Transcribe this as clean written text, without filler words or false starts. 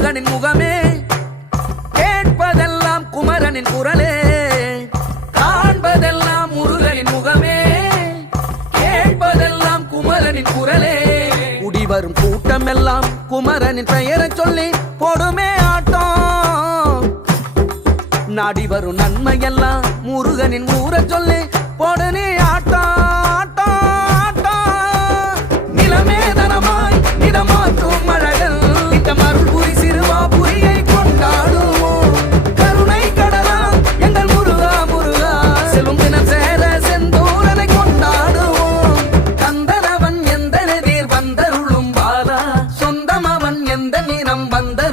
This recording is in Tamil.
முருகனின் முகமே, கேட்பதெல்லாம் குமரனின் குரலே. காண்பதெல்லாம் முருகனின் முகமே, கேட்பதெல்லாம் குமரனின் குரலே. குடிவரும் கூட்டம் எல்லாம் குமரனின் பெயரை சொல்லி போடுமே ஆட்டம். நாடி வரும் நன்மையெல்லாம் முருகனின் ஊரை சொல்லி போடுனே ஆட்டம். நிலமேதனமாய் மழகள் இந்த மருள்புரி சிறுவாபுரியை கொண்டாடுவோம். கருணை கடலா எங்கள் முருகா முருகா, செல்வம் தினம் சேர செந்தூரனை கொண்டாடுவோம். கந்தனவன் எந்த நெதிர் வந்தருளும் பாலா, சொந்தமவன் எந்த நிறம் வந்த